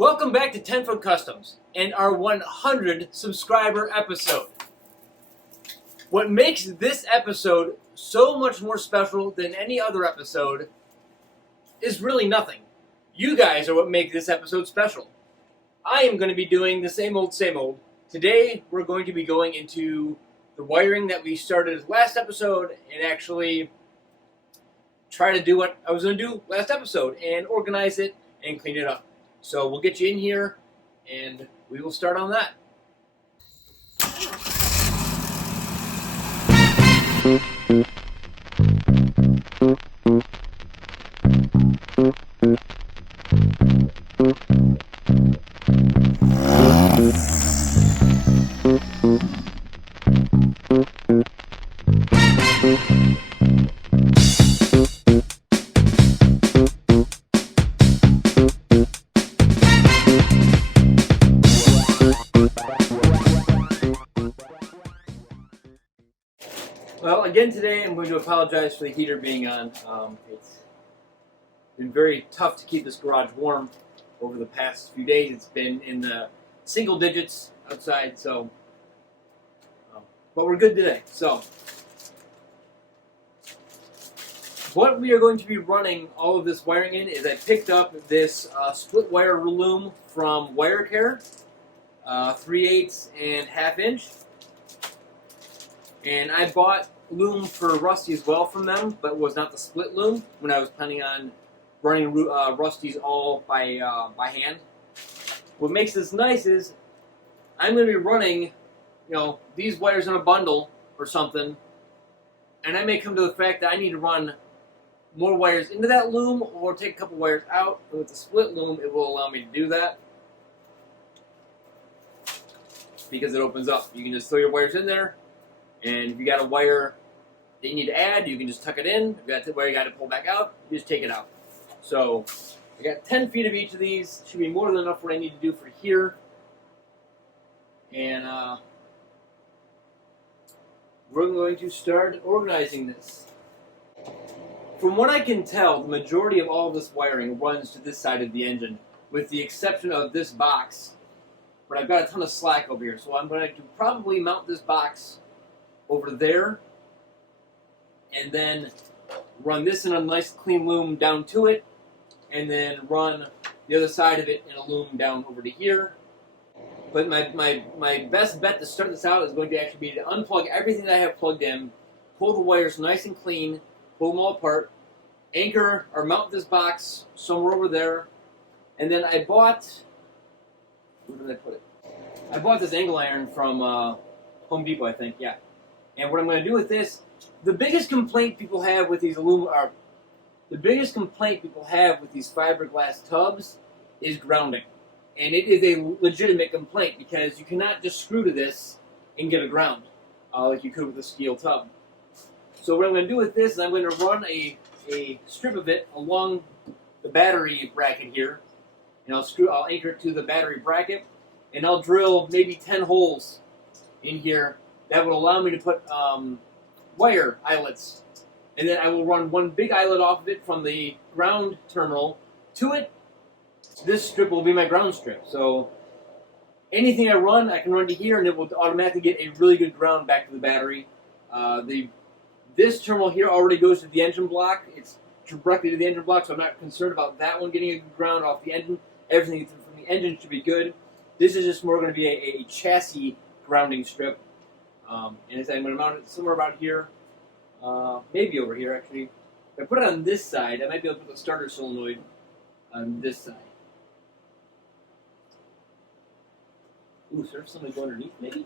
Welcome back to 10 Foot Customs and our 100 subscriber episode. What makes this episode so much more special than any other episode is really nothing. You guys are what make this episode special. I am going to be doing the same old, same old. Today we're going to be going into the wiring that we started last episode and actually try to do what I was going to do last episode and organize it and clean it up. So we'll get you in here and we will start on that. Well, again today I'm going to apologize for the heater being on. It's been very tough to keep this garage warm over the past few days. It's been in the single digits outside, so but we're good today. So what we are going to be running all of this wiring in is I picked up this split wire Loom from WireCare, 3/8 and 1/2 inch. And I bought Loom for Rusty as well from them, but was not the split Loom when I was planning on running Rusty's all by hand. What makes this nice is I'm going to be running, these wires in a bundle or something, and I may come to the fact that I need to run more wires into that Loom or take a couple wires out. And with the split Loom, it will allow me to do that because it opens up. You can just throw your wires in there. And if you got a wire that you need to add, you can just tuck it in. If you got a wire you got to pull back out, you just take it out. So I got 10 feet of each of these. Should be more than enough for what I need to do for here. And we're going to start organizing this. From what I can tell, the majority of all of this wiring runs to this side of the engine, with the exception of this box. But I've got a ton of slack over here, so I'm going to probably mount this box over there, and then run this in a nice clean Loom down to it, and then run the other side of it in a Loom down over to here. But my best bet to start this out is going to actually be to unplug everything that I have plugged in, pull the wires nice and clean, pull them all apart, anchor or mount this box somewhere over there, and then I bought, where did I put it? I bought this angle iron from Home Depot, I think, yeah. And what I'm going to do with this, the biggest complaint people have with these fiberglass tubs is grounding. And it is a legitimate complaint because you cannot just screw to this and get a ground like you could with a steel tub. So what I'm going to do with this is I'm going to run a strip of it along the battery bracket here, and I'll anchor it to the battery bracket, and I'll drill maybe 10 holes in here. That will allow me to put wire eyelets. And then I will run one big eyelet off of it from the ground terminal to it. This strip will be my ground strip. So anything I can run to here, and it will automatically get a really good ground back to the battery. This terminal here already goes to the engine block. It's directly to the engine block, so I'm not concerned about that one getting a good ground off the engine. Everything from the engine should be good. This is just more going to be a chassis grounding strip. And I'm going to mount it somewhere about here, maybe over here actually. If I put it on this side, I might be able to put the starter solenoid on this side. Ooh, is there something go underneath maybe?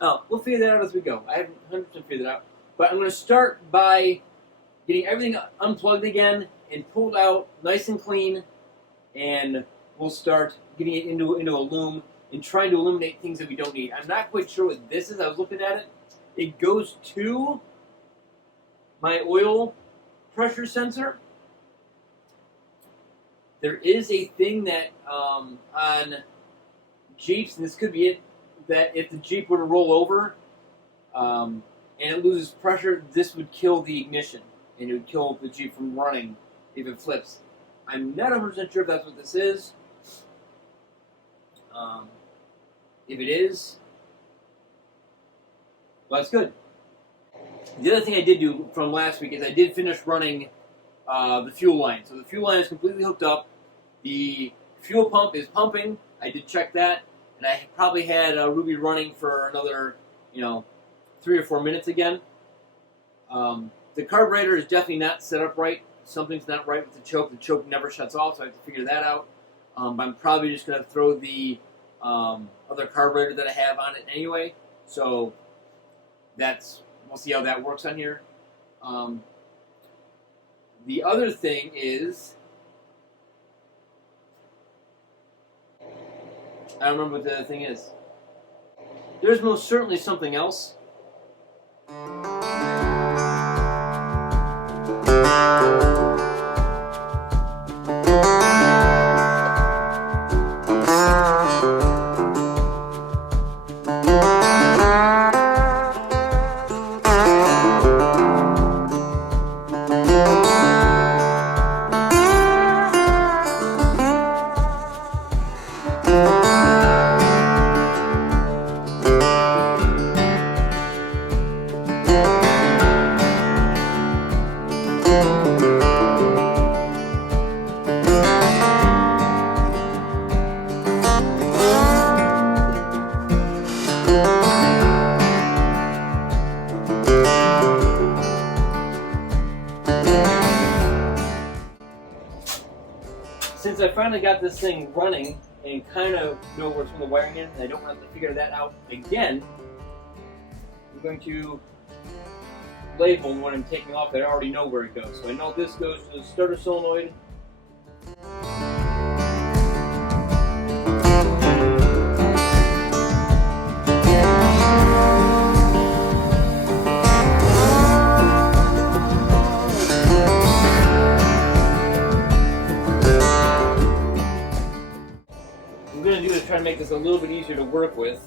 Oh, we'll figure that out as we go. I haven't 100% figured it out. But I'm going to start by getting everything unplugged again and pulled out nice and clean, and we'll start getting it into a Loom and trying to eliminate things that we don't need. I'm not quite sure what this is. I was looking at it. It goes to my oil pressure sensor. There is a thing that on Jeeps, and this could be it, that if the Jeep were to roll over and it loses pressure, this would kill the ignition, and it would kill the Jeep from running if it flips. I'm not 100% sure if that's what this is, If it is, well, that's good. The other thing I did do from last week is I did finish running the fuel line. So the fuel line is completely hooked up. The fuel pump is pumping. I did check that, and I probably had Ruby running for another, 3 or 4 minutes again. The carburetor is definitely not set up right. Something's not right with the choke. The choke never shuts off, so I have to figure that out. I'm probably just going to throw the other carburetor that I have on it anyway. So we'll see how that works on here. The other thing is, I don't remember what the other thing is. There's most certainly something else. Since I finally got this thing running and kind of know where some of the wiring is, and I don't have to figure that out again, I'm going to label when I'm taking off that I already know where it goes. So I know this goes to the starter solenoid. Try to make this a little bit easier to work with,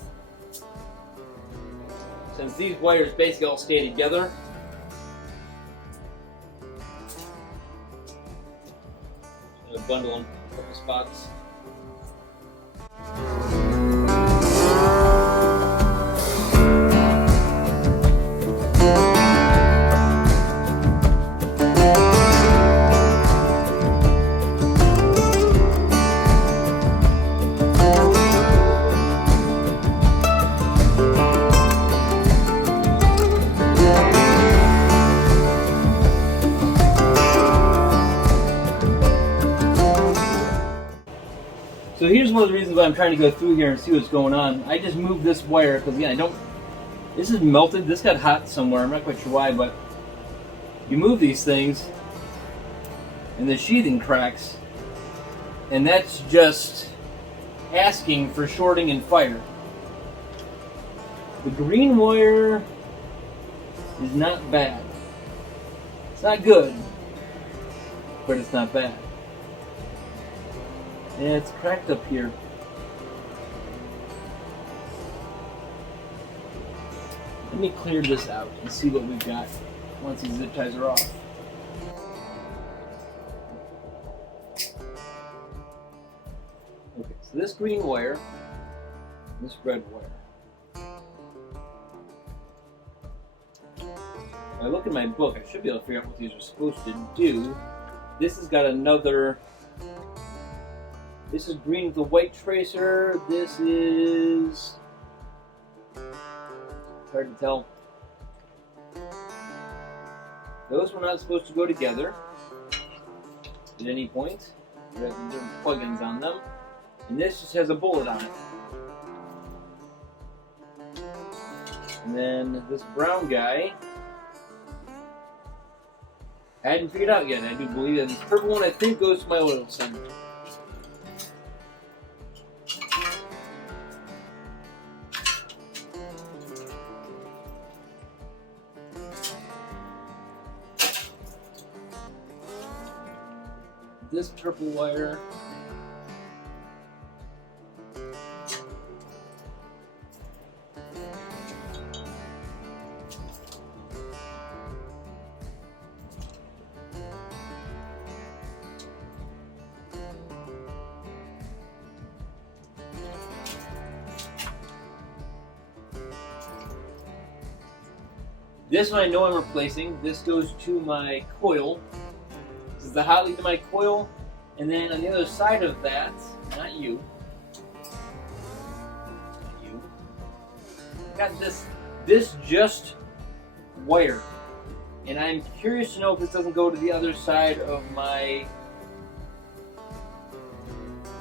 since these wires basically all stay together. I'm going to bundle them in a couple spots. So here's one of the reasons why I'm trying to go through here and see what's going on. I just moved this wire because, again, this is melted. This got hot somewhere. I'm not quite sure why, but you move these things and the sheathing cracks, and that's just asking for shorting and fire. The green wire is not bad. It's not good, but it's not bad. Yeah, it's cracked up here. Let me clear this out and see what we've got once these zip ties are off. Okay, so this green wire, this red wire. When I look at my book, I should be able to figure out what these are supposed to do. This has got another. This is green with a white tracer. This is hard to tell. Those were not supposed to go together at any point. There are plugins on them. And this just has a bullet on it. And then this brown guy, I hadn't figured out yet. I do believe that this purple one, I think, goes to my oil center. This purple wire This one I know I'm replacing. This goes to my coil. This is the hot lead to my coil. And then on the other side of that, not you, got this just wire. And I'm curious to know if this doesn't go to the other side of my...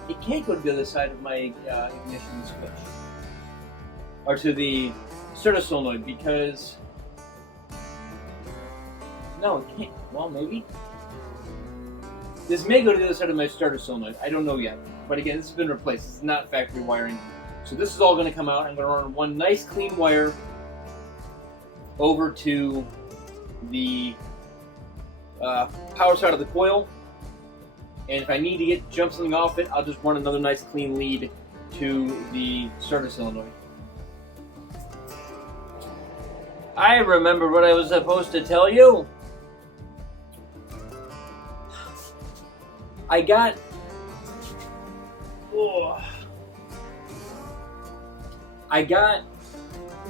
It can't go to the other side of my ignition switch. Or to the starter solenoid, because... No, it can't. Well, maybe. This may go to the other side of my starter solenoid. I don't know yet. But again, this has been replaced. This is not factory wiring. So this is all going to come out. I'm going to run one nice clean wire over to the power side of the coil, and if I need to jump something off it, I'll just run another nice clean lead to the starter solenoid. I remember what I was supposed to tell you. I got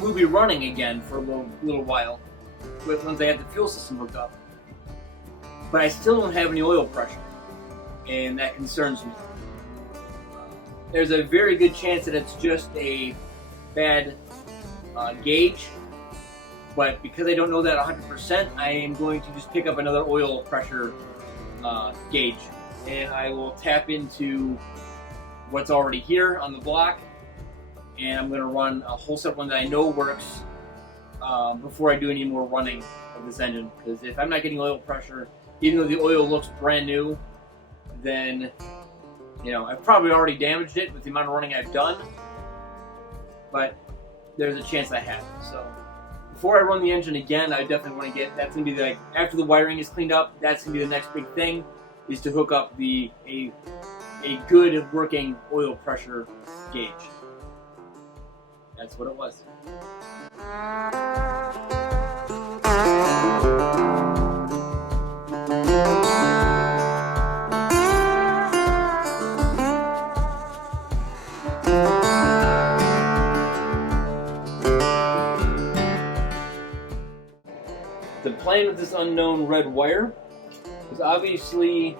we'll be running again for a little while with once I have the fuel system hooked up. But I still don't have any oil pressure, and that concerns me. There's a very good chance that it's just a bad gauge, but because I don't know that 100%, I am going to just pick up another oil pressure gauge, and I will tap into what's already here on the block, and I'm going to run a whole set one that I know works before I do any more running of this engine. Because if I'm not getting oil pressure, even though the oil looks brand new, then I've probably already damaged it with the amount of running I've done. But there's a chance I have. So before I run the engine again, I definitely want to get. That's going to be after the wiring is cleaned up. That's going to be the next big thing, is to hook up a good working oil pressure gauge. That's what it was. The plan with this unknown red wire is obviously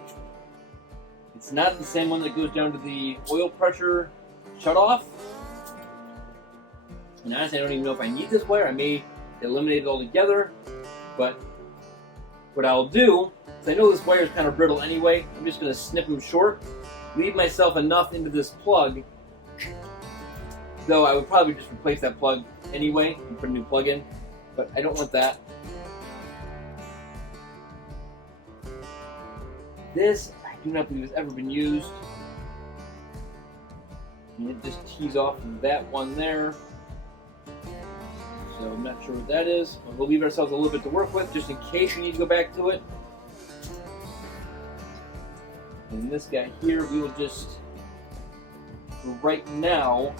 it's not the same one that goes down to the oil pressure shutoff. And honestly, I don't even know if I need this wire. I may eliminate it altogether. But what I'll do, because I know this wire is kind of brittle anyway, I'm just going to snip them short, leave myself enough into this plug, though I would probably just replace that plug anyway and put a new plug in, but I don't want that. This, I do not believe has ever been used. And it just tees off of that one there. So I'm not sure what that is. But we'll leave ourselves a little bit to work with just in case we need to go back to it. And this guy here, we will just, for right now,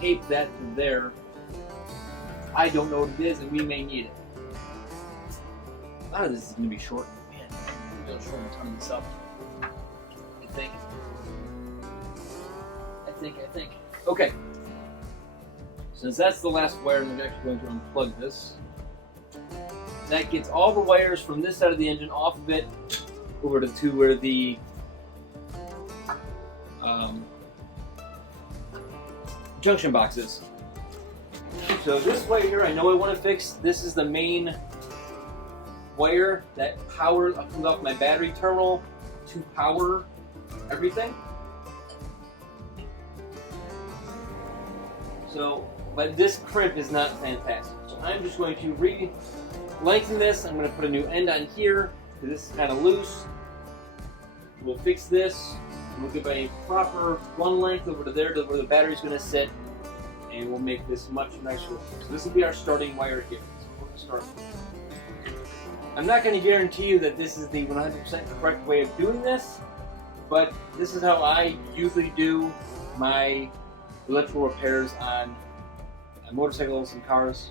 tape that to there. I don't know what it is, and we may need it. A lot of this is going to be short. Man, I'm going to shorten a ton of this up. I think. Okay. Since that's the last wire, I'm actually going to unplug this. That gets all the wires from this side of the engine off of it over to where the junction box is. So this wire here, I know I want to fix. This is the main wire that comes off my battery terminal to power everything. So, but this crimp is not fantastic. So I'm just going to lengthen this. I'm going to put a new end on here because this is kind of loose. We'll fix this. We'll give a proper run length over to there to where the battery's going to sit, and we'll make this much nicer. So this will be our starting wire here. So we're going to start. I'm not going to guarantee you that this is the 100% correct way of doing this, but this is how I usually do my electrical repairs on motorcycles and cars.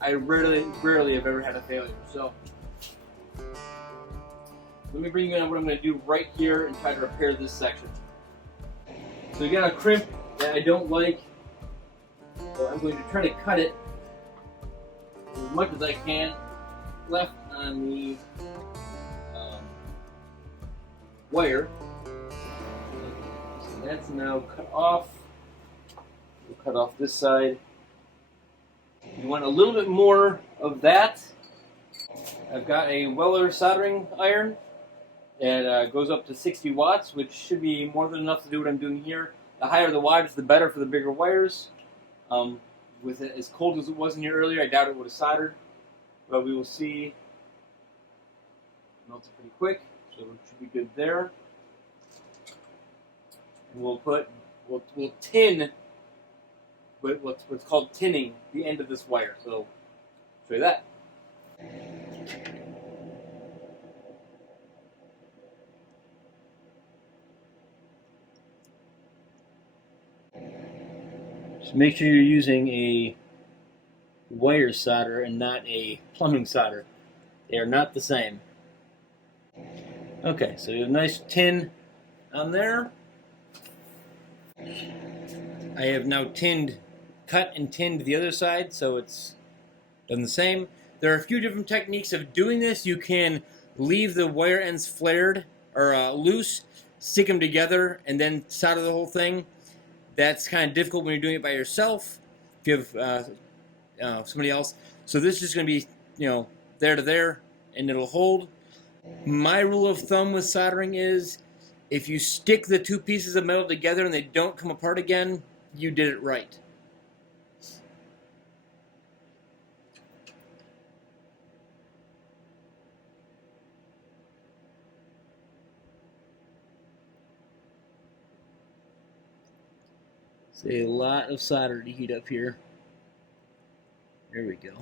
I rarely have ever had a failure. So let me bring you in on what I'm going to do right here and try to repair this section. So we got a crimp that I don't like. So I'm going to try to cut it as much as I can left on the wire. So that's now cut off. We'll cut off this side. You want a little bit more of that. I've got a Weller soldering iron that goes up to 60 watts, which should be more than enough to do what I'm doing here. The higher the wattage, the better for the bigger wires. With it as cold as it was in here earlier, I doubt it would have soldered, but we will see. It melted pretty quick, so it should be good there. And we'll tin what's called tinning the end of this wire. So I'll show you that. Just make sure you're using a wire solder and not a plumbing solder. They are not the same. Okay, so you have a nice tin on there. I have now cut and tinned the other side, so it's done the same. There are a few different techniques of doing this. You can leave the wire ends flared or loose, stick them together, and then solder the whole thing. That's kind of difficult when you're doing it by yourself. If you have somebody else, so this is just going to be, there to there, and it'll hold. My rule of thumb with soldering is, if you stick the two pieces of metal together and they don't come apart again, you did it right. It's a lot of solder to heat up here. There we go.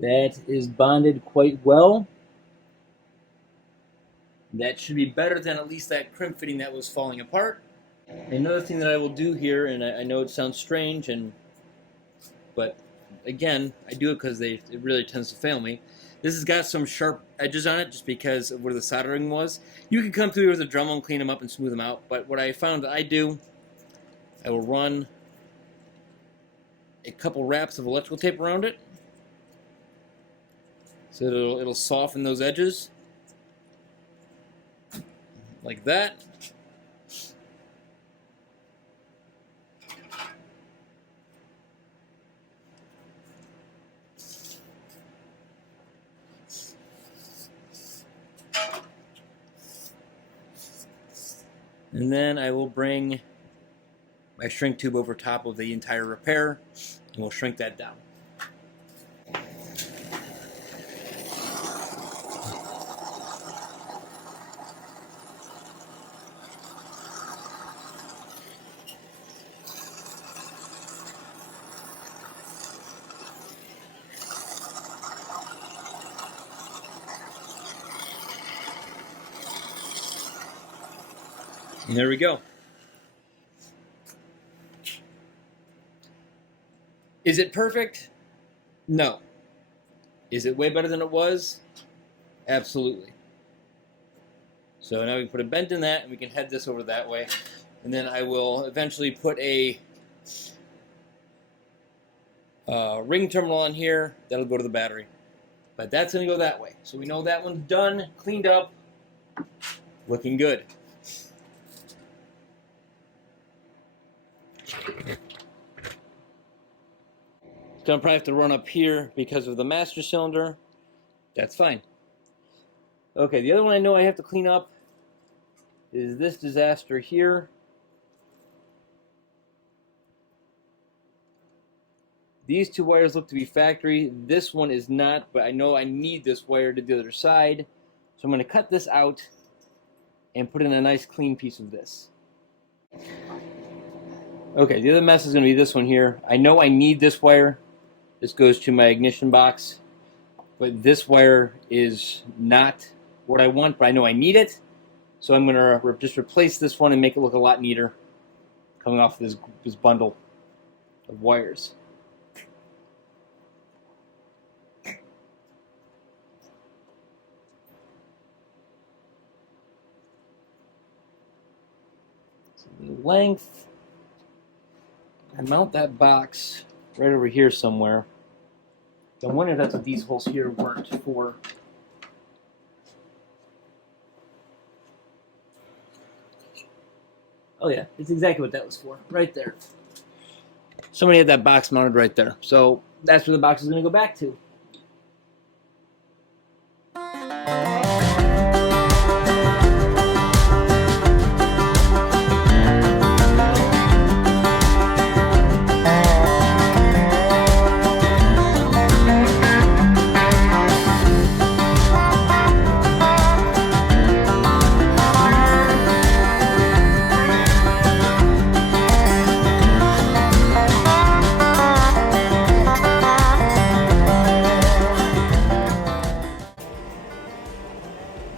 That is bonded quite well. That should be better than at least that crimp fitting that was falling apart. Another thing that I will do here, and I know it sounds strange, but again, I do it because it really tends to fail me. This has got some sharp edges on it just because of where the soldering was. You can come through with a Dremel and clean them up and smooth them out, but what I found that I will run a couple wraps of electrical tape around it, so it'll soften those edges, like that. And then I will bring my shrink tube over top of the entire repair, and we'll shrink that down. And there we go. Is it perfect? No. Is it way better than it was? Absolutely. So now we can put a bend in that, and we can head this over that way. And then I will eventually put a ring terminal on here. That'll go to the battery. But that's going to go that way. So we know that one's done, cleaned up, looking good. Gonna probably have to run up here because of the master cylinder. That's fine. Okay, the other one I know I have to clean up is this disaster here. These two wires look to be factory. This one is not, but I know I need this wire to the other side. So I'm gonna cut this out and put in a nice clean piece of this. Okay, the other mess is gonna be this one here. I know I need this wire. This goes to my ignition box, but this wire is not what I want, but I know I need it. So I'm going to just replace this one and make it look a lot neater coming off of this bundle. of wires. So the length, I mount that box right over here somewhere. I wonder if that's what these holes here weren't for. Oh yeah, it's exactly what that was for, right there. Somebody had that box mounted right there. So that's where the box is going to go back to.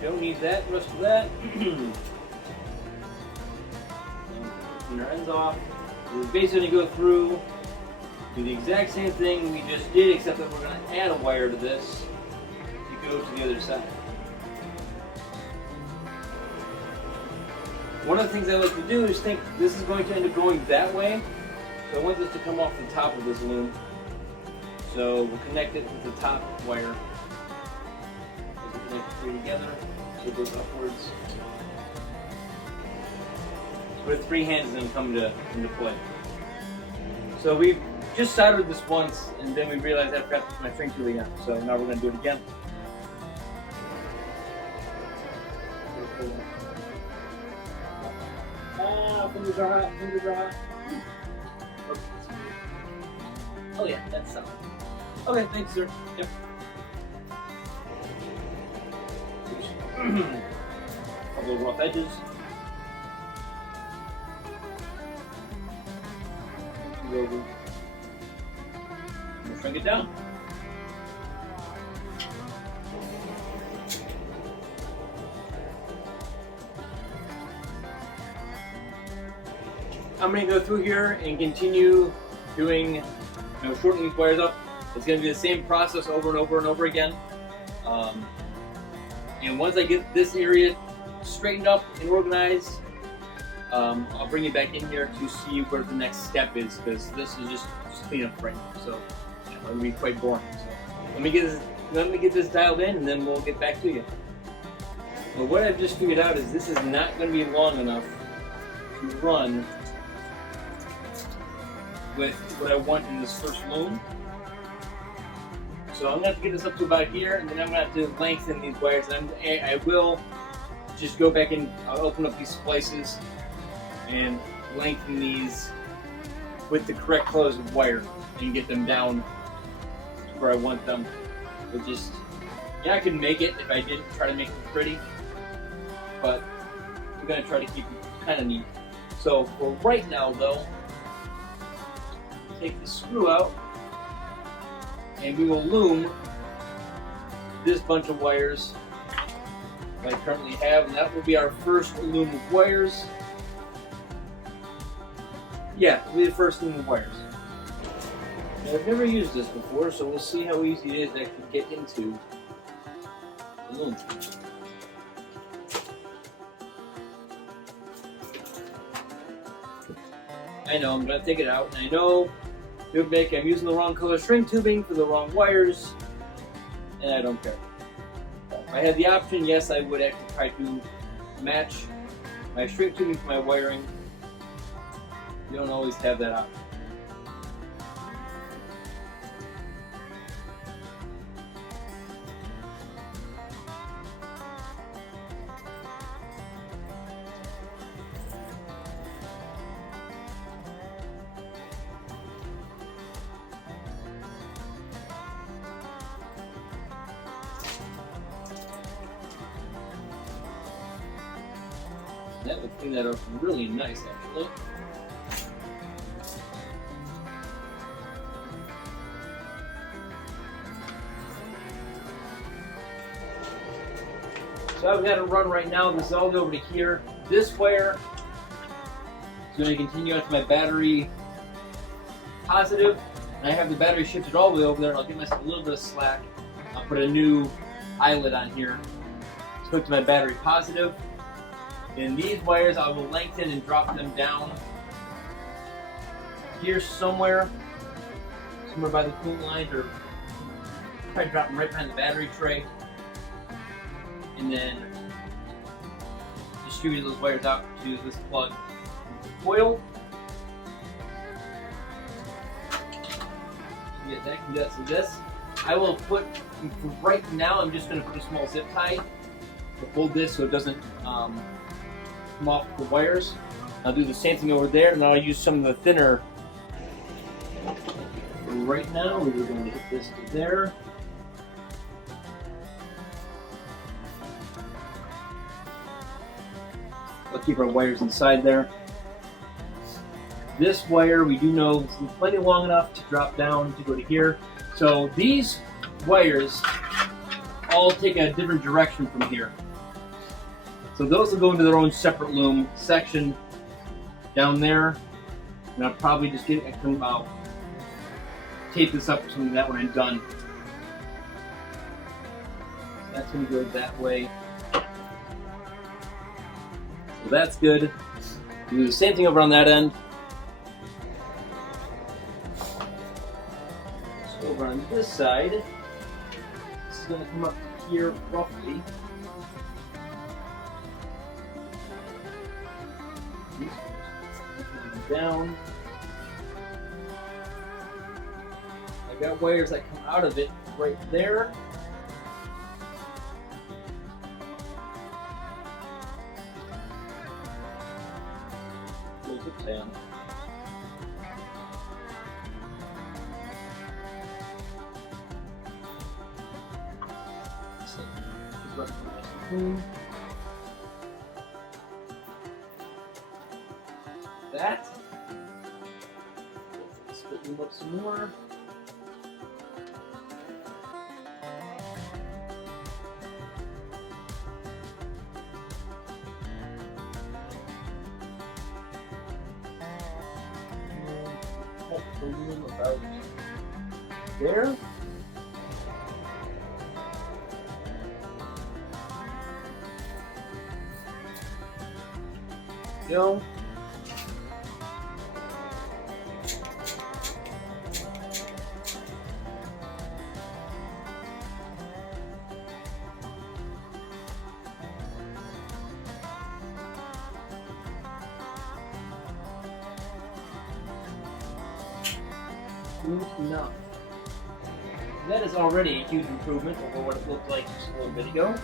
Don't need that, rest of that. Clean our ends off. We're basically going to go through, do the exact same thing we just did, except that we're going to add a wire to this to go to the other side. One of the things I like to do is think this is going to end up going that way. So I want this to come off the top of this loom. So we'll connect it with the top wire. We'll connect the three together. It goes upwards. With three hands then come into play. So we just soldered this once, and then we realized I forgot to put my string tooling on. So now we're going to do it again. Ah, fingers are hot, fingers are hot. Oh yeah, that's solid. Okay, thanks sir. Yep. Couple of rough edges. We'll shrink it down. I'm going to go through here and continue doing, shortening these wires up. It's going to be the same process over and over and over again. And once I get this area straightened up and organized, I'll bring you back in here to see where the next step is, because this is just cleanup right now. So it's going to be quite boring. So let me get this dialed in, and then we'll get back to you. Well, what I've just figured out is this is not going to be long enough to run with what I want in this first loom. So I'm going to have to get this up to about here, and then I'm going to have to lengthen these wires. And I will just go back and I'll open up these splices and lengthen these with the correct colors of wire and get them down to where I want them. But just, yeah, I could make it if I didn't try to make it pretty, but I'm going to try to keep it kind of neat. So for right now though, take the screw out, and we will loom this bunch of wires that I currently have, and that will be our first loom of wires. Yeah, it'll be the first loom of wires. Now, I've never used this before, so we'll see how easy it is to actually get into the loom. I know I'm going to take it out, and I know I'm using the wrong color string tubing for the wrong wires, and I don't care. If I had the option, yes, I would actually try to match my string tubing to my wiring. You don't always have that option. That would clean that up really nice, actually. So I've got it run right now. This is all over to here. This wire is going to continue out to my battery positive, and I have the battery shifted all the way over there, and I'll give myself a little bit of slack. I'll put a new eyelet on here to hook to my battery positive. And these wires I will lengthen and drop them down here somewhere by the coolant lines, or try to drop them right behind the battery tray, and then distribute those wires out to this plug coil. Yeah, that can do that. So this, I will put, right now I'm just going to put a small zip tie to hold this so it doesn't come off the wires. I'll do the same thing over there, and I'll use some of the thinner. Right now, we're going to hit this to there. We'll keep our wires inside there. This wire, we do know is plenty long enough to drop down to go to here. So these wires all take a different direction from here. So those will go into their own separate loom section down there. And I'll probably just get about tape this up to that when I'm done. So that's going to go that way. So that's good. Do the same thing over on that end. So over on this side, this is going to come up here roughly. Down. I've got wires that come out of it right there. Close it down. That. Split them up some more. About there. Go. Enough. That is already a huge improvement over what it looked like just a little bit ago.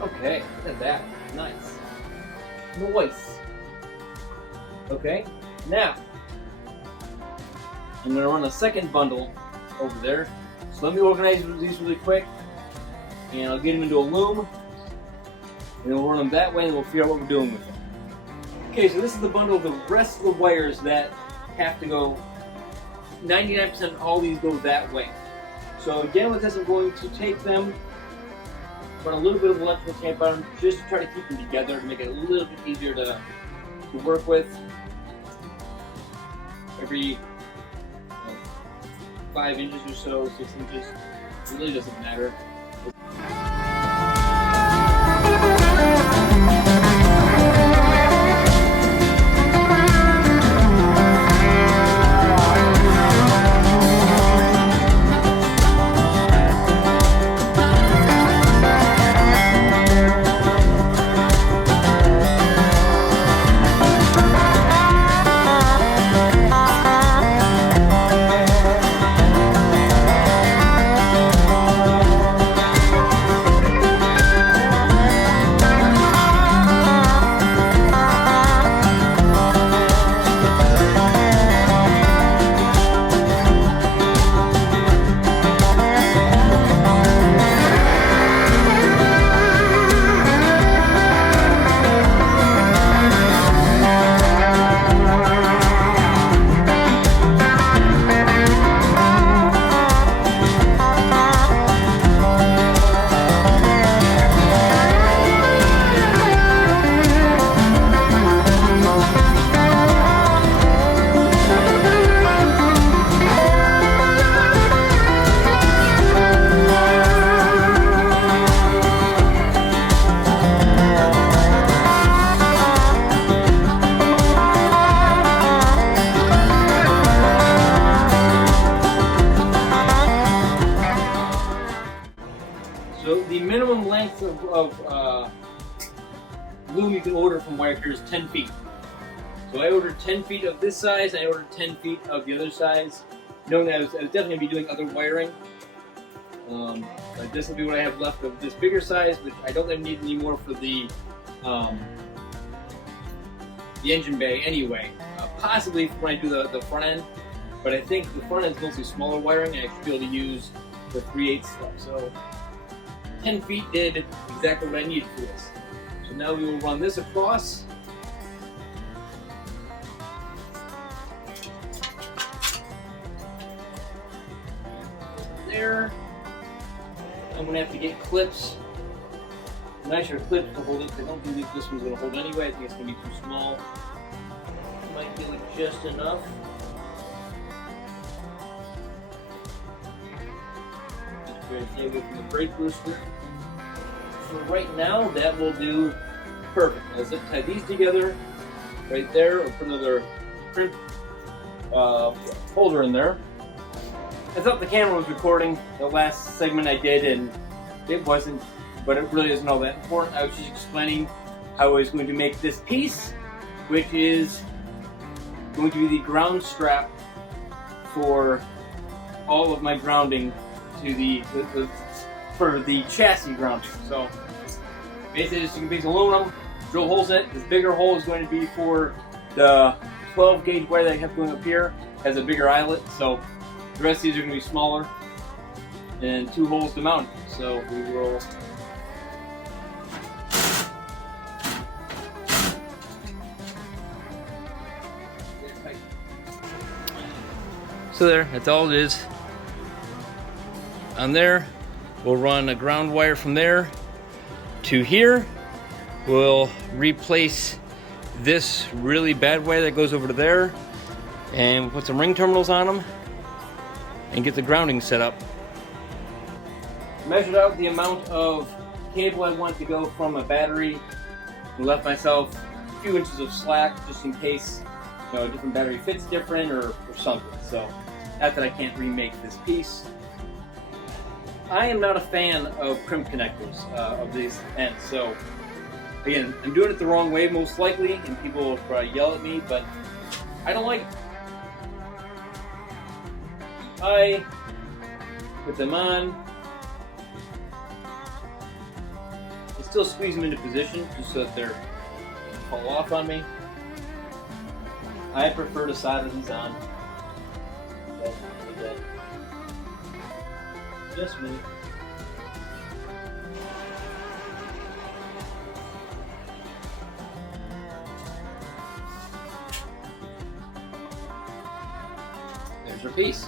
Okay, look at that. Nice. Nice. Okay, now I'm going to run a second bundle over there. So let me organize these really quick, and I'll get them into a loom, and we'll run them that way, and we'll figure out what we're doing with them. Okay, so this is the bundle of the rest of the wires that have to go. 99% of all these go that way. So again, with this, I'm going to take them, run a little bit of electrical tape on them, just to try to keep them together to make it a little bit easier to work with. Every 5 inches or so, 6 inches, it really doesn't matter. So the minimum length of loom you can order from wire here is 10 feet. So I ordered 10 feet of this size, and I ordered 10 feet of the other size, knowing that I was definitely going to be doing other wiring. But this will be what I have left of this bigger size, which I don't need any more for the engine bay anyway. Possibly when I do the front end, but I think the front end is mostly smaller wiring, and I should be able to use the 3/8 stuff. So 10 feet did exactly what I needed for this. So now we will run this across. There. I'm going to have to get clips, nicer clips to hold it. I don't think this one's going to hold anyway. I think it's going to be too small. Might be like just enough. Just going to take it from the brake booster. So right now, that will do perfect. I'll zip tie these together right there, or put another crimp holder in there. I thought the camera was recording the last segment I did, and it wasn't, but it really isn't all that important. I was just explaining how I was going to make this piece, which is going to be the ground strap for all of my grounding to for the chassis grounding. So basically just a piece of aluminum, drill holes in it. This bigger hole is going to be for the 12 gauge wire that I have going up here. It has a bigger eyelet, so the rest of these are going to be smaller, and 2 holes to mount. So we will that's all it is. On there, we'll run a ground wire from there to here. We'll replace this really bad wire that goes over to there, and we'll put some ring terminals on them and get the grounding set up. Measured out the amount of cable I want to go from a battery, and left myself a few inches of slack just in case, you know, a different battery fits different or something. So, not that I can't remake this piece. I am not a fan of crimp connectors of these ends. So, again, I'm doing it the wrong way most likely, and people will probably yell at me, but I don't like it. I put them on. I still squeeze them into position just so that they're fall off on me. I prefer to solder these on. Just me. There's your piece.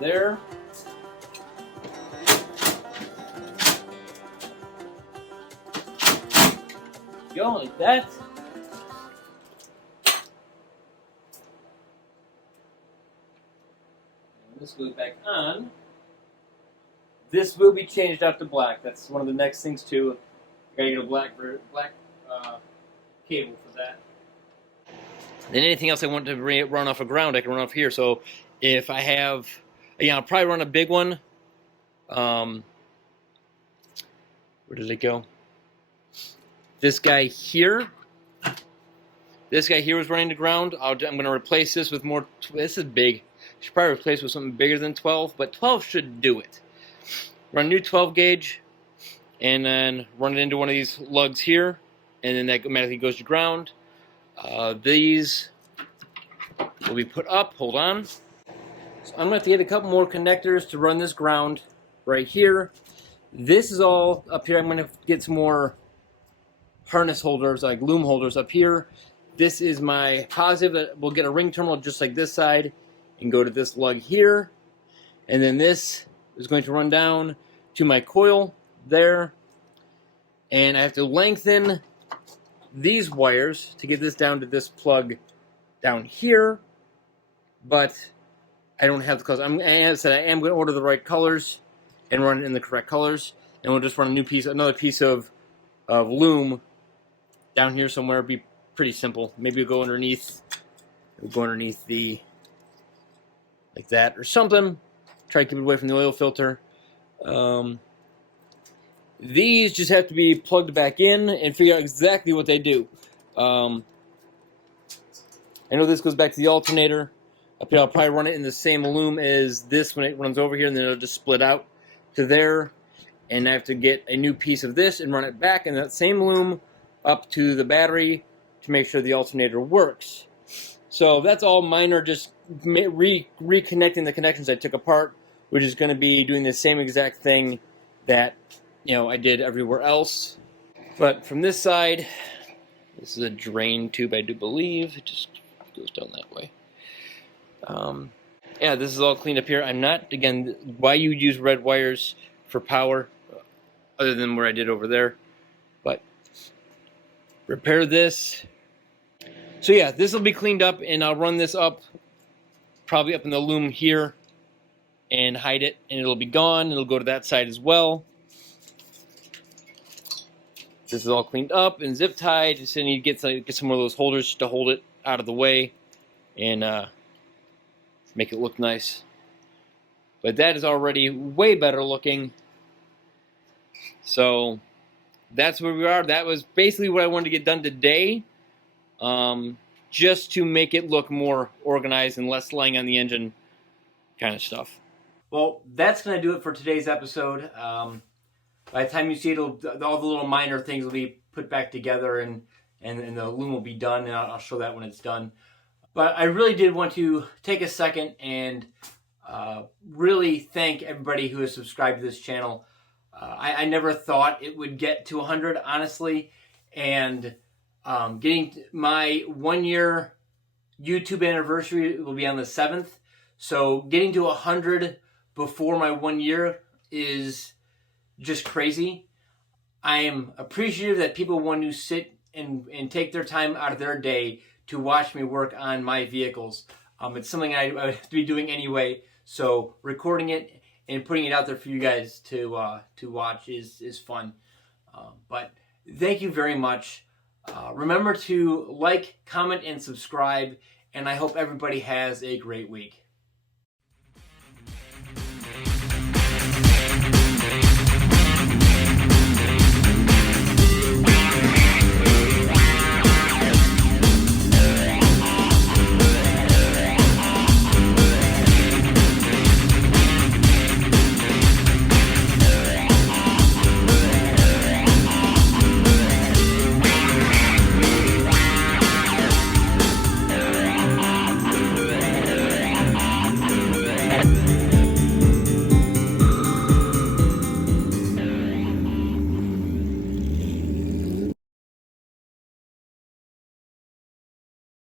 There. Go like that. And this goes back on. This will be changed out to black. That's one of the next things too. I gotta get a black cable for that. And anything else I want to run off of ground, I can run off here. So if I have, I'll probably run a big one. Where did it go? This guy here. This guy here was running to ground. I'm going to replace this with more. This is big. I should probably replace with something bigger than 12, but 12 should do it. Run a new 12 gauge, and then run it into one of these lugs here, and then that automatically goes to ground. These will be put up. Hold on. So I'm going to have to get a couple more connectors to run this ground right here. This is all up here. I'm going to get some more harness holders, like loom holders up here. This is my positive. We'll get a ring terminal just like this side and go to this lug here. And then this is going to run down to my coil there. And I have to lengthen these wires to get this down to this plug down here. But I don't have the colors. As I said, I am going to order the right colors and run it in the correct colors. and we'll just run another piece of loom down here somewhere. It'll be pretty simple. Maybe we'll go underneath. We'll go underneath the like that or something. Try to keep it away from the oil filter. These just have to be plugged back in and figure out exactly what they do. I know this goes back to the alternator. Up here, I'll probably run it in the same loom as this when it runs over here, and then it'll just split out to there. And I have to get a new piece of this and run it back in that same loom up to the battery to make sure the alternator works. So that's all minor, just reconnecting the connections I took apart, which is going to be doing the same exact thing that I did everywhere else. But from this side, this is a drain tube, I do believe. It just goes down that way. Yeah, this is all cleaned up here. I'm not, again, why you use red wires for power, other than where I did over there. But repair this. So yeah, this will be cleaned up, and I'll run this up, probably up in the loom here, and hide it, and it'll be gone. It'll go to that side as well. This is all cleaned up and zip tied. Just need to get some of those holders to hold it out of the way and make it look nice. But that is already way better looking. So that's where we are. That was basically what I wanted to get done today, just to make it look more organized and less laying on the engine kind of stuff. Well, that's going to do it for today's episode. By the time you see it, all the little minor things will be put back together, and the loom will be done, and I'll show that when it's done. But I really did want to take a second and really thank everybody who has subscribed to this channel. I never thought it would get to 100, honestly, and getting my 1-year YouTube anniversary will be on the 7th. So getting to 100 before my 1 year is just crazy. I am appreciative that people want to sit and take their time out of their day to watch me work on my vehicles. It's something I have to be doing anyway, so recording it and putting it out there for you guys to watch is fun. But thank you very much. Remember to like, comment, and subscribe, and I hope everybody has a great week.